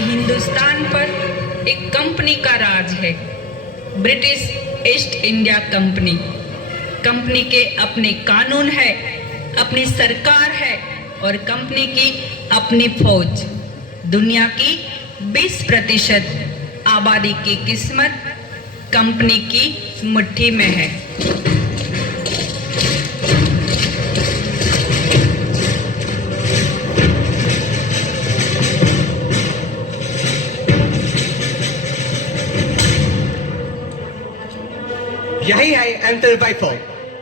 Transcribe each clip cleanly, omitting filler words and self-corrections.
हिंदुस्तान पर एक कंपनी का राज है, British east India company. Company के अपने कानून है, अपनी सरकार है और कंपनी की अपनी फौज। दुनिया की 20% आबादी की किस्मत कंपनी की मुट्ठी में है। यही है एंटर राइफल,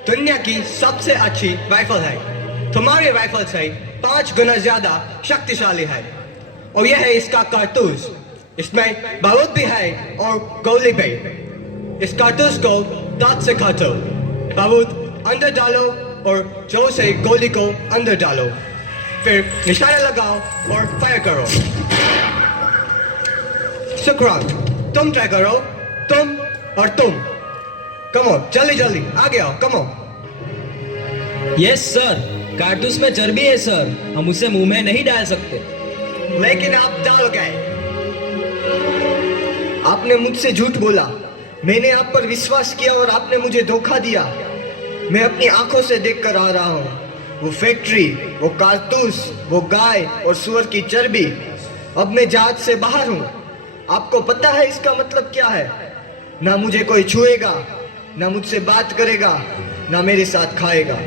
दुनिया की सबसे अच्छी राइफल है। तुम्हारी राइफल से 5 गुना ज्यादा शक्तिशाली है। और यह है इसका कारतूस, इसमें बारूद भी है और गोली भी। इस कारतूस को दांत से काटो, बारूद अंदर डालो और जोर से गोली को अंदर डालो, फिर निशाना लगाओ और फायर करो। शुक्रान, तुम ट्राई करो, तुम और तुम। कमो, जल्दी जल्दी आगे आओ, कमो। यस सर, कारतूस में चर्बी है सर, हम उसे मुंह में नहीं डाल सकते। लेकिन आप डाल गए। आपने मुझसे झूठ बोला, मैंने आप पर विश्वास किया और आपने मुझे धोखा दिया। मैं अपनी आंखों से देख कर आ रहा हूँ, वो फैक्ट्री, वो कारतूस, वो गाय और सुअर की चर्बी। अब मैं जहाज से बाहर हूँ। आपको पता है इसका मतलब क्या है? ना मुझे कोई छुएगा, ना मुझसे बात करेगा, ना मेरे साथ खाएगा।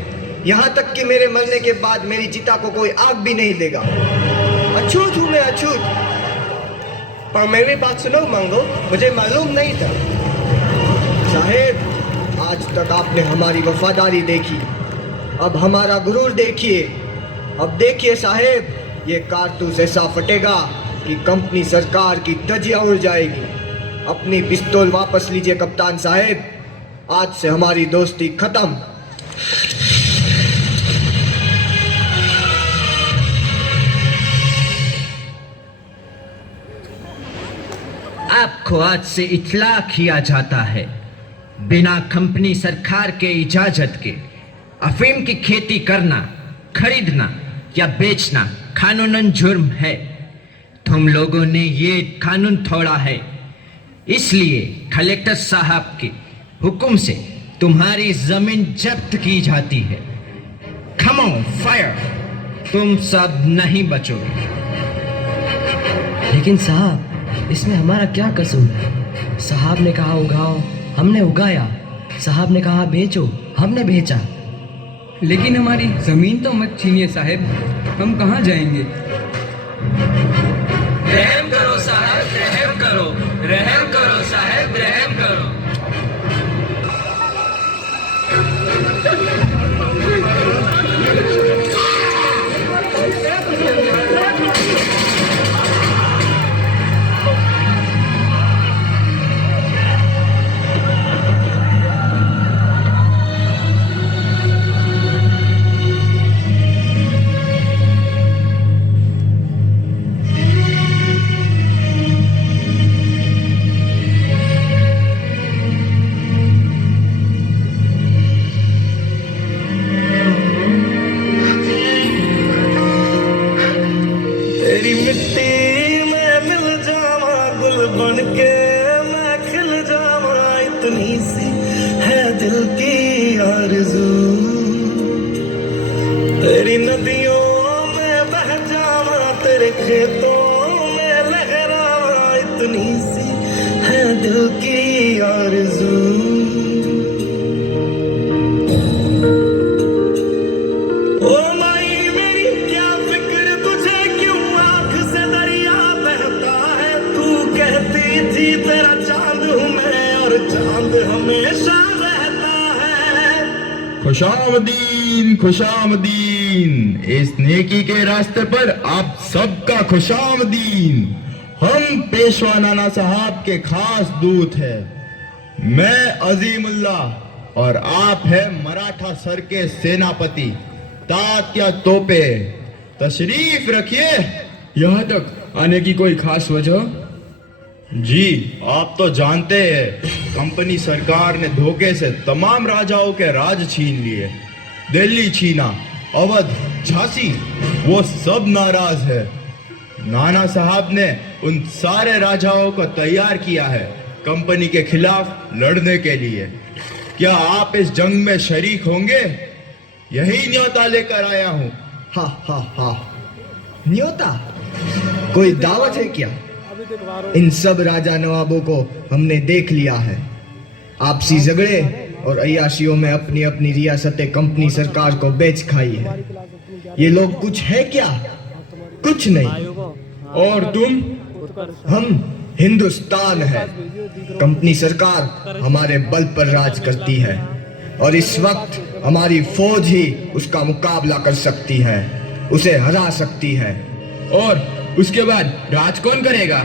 यहाँ तक कि मेरे मरने के बाद मेरी चिता को कोई आग भी नहीं देगा। अछूत हूँ मैं, अछूत। पर मेरी बात सुनो मंगो, मुझे मालूम नहीं था। साहेब, आज तक आपने हमारी वफादारी देखी, अब हमारा गुरूर देखिए। अब देखिए साहेब, ये कारतूस ऐसा फटेगा कि कंपनी सरकार की धज्जियां उड़ जाएगी। अपनी पिस्तौल वापस लीजिए कप्तान साहेब, आज से हमारी दोस्ती खत्म। आपको आज से इत्तला किया जाता है, बिना कंपनी सरकार के इजाजत के अफीम की खेती करना, खरीदना या बेचना कानूनन जुर्म है। तुम लोगों ने ये कानून तोड़ा है, इसलिए कलेक्टर साहब के हुक्म से तुम्हारी जमीन जब्त की जाती है। कम ऑन फायर, तुम सब नहीं बचोगे। लेकिन साहब, इसमें हमारा क्या कसूर है? साहब ने कहा उगाओ, हमने उगाया। साहब ने कहा बेचो, हमने बेचा। लेकिन हमारी जमीन तो मत छीनिए साहब, हम कहाँ जाएंगे? रहम करो साहब, रहम करो, रहम करो साहब, रहम करो। तेरी नदियों में बह जावा, तेरे खेतों में लहरावा, इतनी सी है दिल की आरज़ू। ओ माई मेरी क्या फिक्र तुझे, क्यों आँख से दरिया बहता है? तू कहती थी तेरा चांद हूँ मैं और चांद हमेशा रहता है। खुशामदीन, खुशामदीन, इस नेकी के रास्ते पर आप सबका खुशामदीन। हम पेशवा नाना साहब के खास दूत हैं। मैं अजीमुल्लाह और आप है मराठा सर के सेनापति तात्या तोपे। तशरीफ रखिए। यहाँ तक आने की कोई खास वजह? जी, आप तो जानते हैं, कंपनी सरकार ने धोखे से तमाम राजाओं के राज छीन लिए। दिल्ली छीना, अवध, झांसी, वो सब नाराज है। नाना साहब ने उन सारे राजाओं को तैयार किया है कंपनी के खिलाफ लड़ने के लिए। क्या आप इस जंग में शरीक होंगे? यही न्योता लेकर आया हूं। हा हा हा, न्योता? कोई दावत है क्या? इन सब राजा नवाबों को हमने देख लिया है। आपसी झगड़े और अय्याशियों में अपनी अपनी रियासतें कंपनी सरकार को बेच खाई है। ये लोग कुछ है क्या? कुछ नहीं। और तुम? हम हिंदुस्तान है। कंपनी सरकार हमारे बल पर राज करती है और इस वक्त हमारी फौज ही उसका मुकाबला कर सकती है, उसे हरा सकती है। और उसके बाद राज कौन करेगा?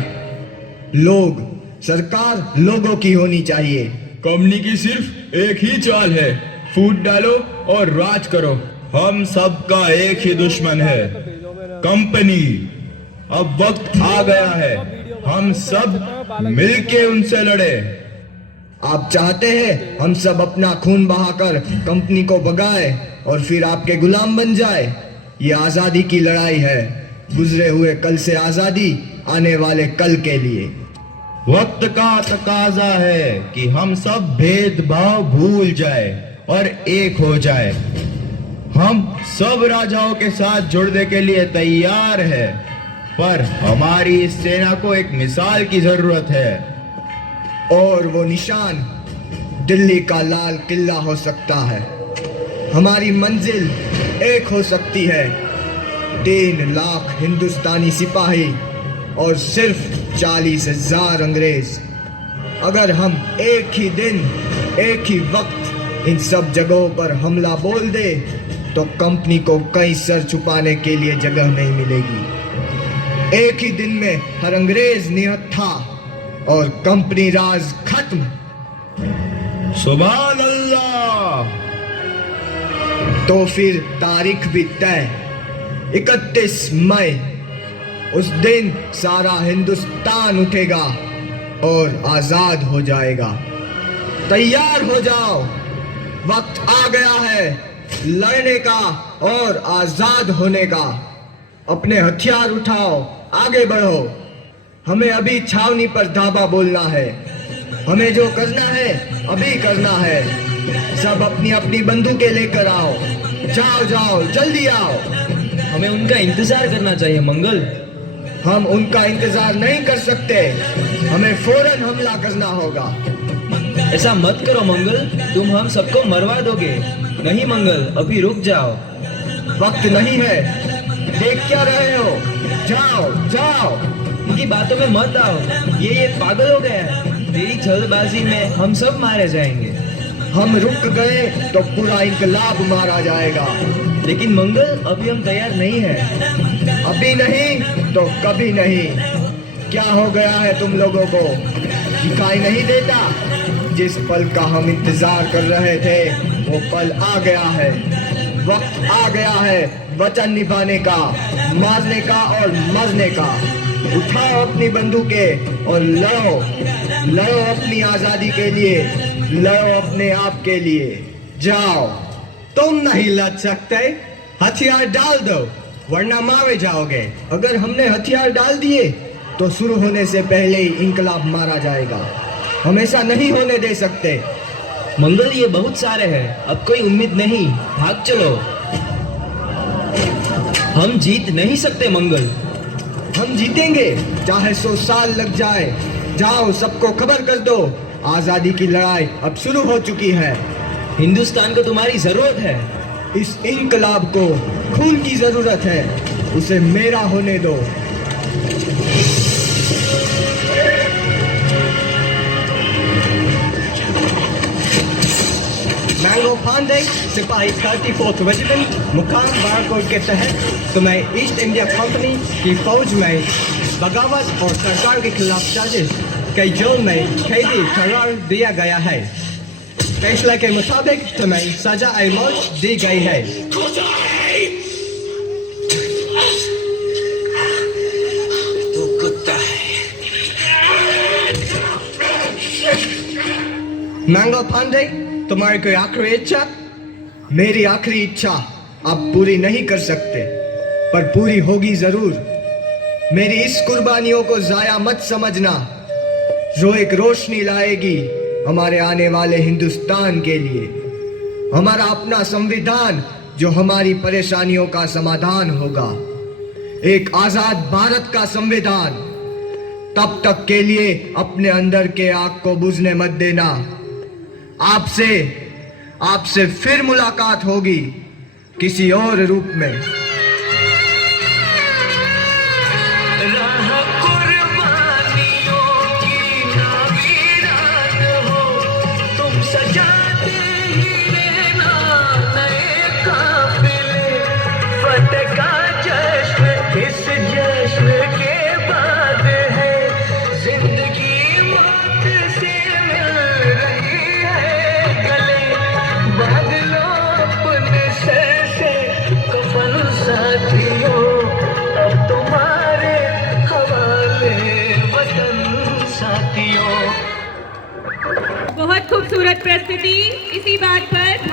लोग। सरकार लोगों की होनी चाहिए। कंपनी की सिर्फ एक ही चाल है, फूट डालो और राज करो। हम सबका एक ही दुश्मन है, कंपनी। अब वक्त आ गया है, हम सब मिलके उनसे लड़े। आप चाहते हैं हम सब अपना खून बहाकर कंपनी को भगाए और फिर आपके गुलाम बन जाए? ये आजादी की लड़ाई है, गुजरे हुए कल से आजादी, आने वाले कल के लिए। वक्त का तकाजा है कि हम सब भेदभाव भूल जाए और एक हो जाए। हम सब राजाओं के साथ जुड़ने के लिए तैयार है, पर हमारी इस सेना को एक मिसाल की जरूरत है। और वो निशान दिल्ली का लाल किला हो सकता है। हमारी मंजिल एक हो सकती है। 3 लाख हिंदुस्तानी सिपाही और सिर्फ 40,000 अंग्रेज। अगर हम एक ही दिन, एक ही वक्त इन सब जगहों पर हमला बोल दे तो कंपनी को कहीं सर छुपाने के लिए जगह नहीं मिलेगी। एक ही दिन में हर अंग्रेज निहत्था और कंपनी राज खत्म। सुभान अल्लाह। तो फिर तारीख भी तय, 31 मई। उस दिन सारा हिंदुस्तान उठेगा और आजाद हो जाएगा। तैयार हो जाओ, वक्त आ गया है लड़ने का और आजाद होने का। अपने हथियार उठाओ, आगे बढ़ो। हमें अभी छावनी पर धावा बोलना है। हमें जो करना है अभी करना है। सब अपनी अपनी बंदूकें लेकर आओ। जाओ जाओ, जल्दी आओ। हमें उनका इंतजार करना चाहिए मंगल। हम उनका इंतजार नहीं कर सकते, हमें फौरन हमला करना होगा। ऐसा मत करो मंगल, तुम हम सबको मरवा दोगे। नहीं मंगल, अभी रुक जाओ। वक्त नहीं है, देख क्या रहे हो? जाओ जाओ। उनकी बातों में मत आओ, ये पागल हो गया है। तेरी जल्दबाजी में हम सब मारे जाएंगे। हम रुक गए तो पूरा इनकलाब मारा जाएगा। लेकिन मंगल, अभी हम तैयार नहीं हैं। अभी नहीं तो कभी नहीं। क्या हो गया है तुम लोगों को? दिखाई नहीं देता? जिस पल का हम इंतजार कर रहे थे वो पल आ गया है। वक्त आ गया है वचन निभाने का, मारने का और मरने का। उठाओ अपनी बंदूकें और लड़ो। लड़ो अपनी आजादी के लिए, लड़ो अपने आप के लिए। जाओ। तुम नहीं लड़ सकते, हथियार डाल दो वरना मारे जाओगे। अगर हमने हथियार डाल दिए तो शुरू होने से पहले ही इंकलाब मारा जाएगा। हम ऐसा नहीं होने दे सकते। मंगल, ये बहुत सारे हैं, अब कोई उम्मीद नहीं। भाग चलो। हम जीत नहीं सकते मंगल। हम जीतेंगे, चाहे 100 साल लग जाए। जाओ, सबको खबर कर दो, आजादी की लड़ाई अब शुरू हो चुकी है। हिंदुस्तान को तुम्हारी जरूरत है। इस इंकलाब को खून की जरूरत है, उसे मेरा होने दो। मैंगो पांडे, सिपाही 34th रेजिमेंट, मुकाम बारकोट के तहत तुम्हें ईस्ट इंडिया कंपनी की फौज में बगावत और सरकार के खिलाफ साजिश के जुर्म में कैदी करार दिया गया है। फैसले के मुताबिक तुम्हें सजा मौत दी गई है। मैंगो पांडे, तुम्हारी कोई आखिरी इच्छा? मेरी आखिरी इच्छा आप पूरी नहीं कर सकते, पर पूरी होगी जरूर। मेरी इस कुर्बानियों को जाया मत समझना, जो एक रोशनी लाएगी हमारे आने वाले हिंदुस्तान के लिए। हमारा अपना संविधान जो हमारी परेशानियों का समाधान होगा, एक आजाद भारत का संविधान। तब तक के लिए अपने अंदर के आग को बुझने मत देना। आपसे फिर मुलाकात होगी किसी और रूप में। बहुत खूबसूरत प्रस्तुति। इसी बात पर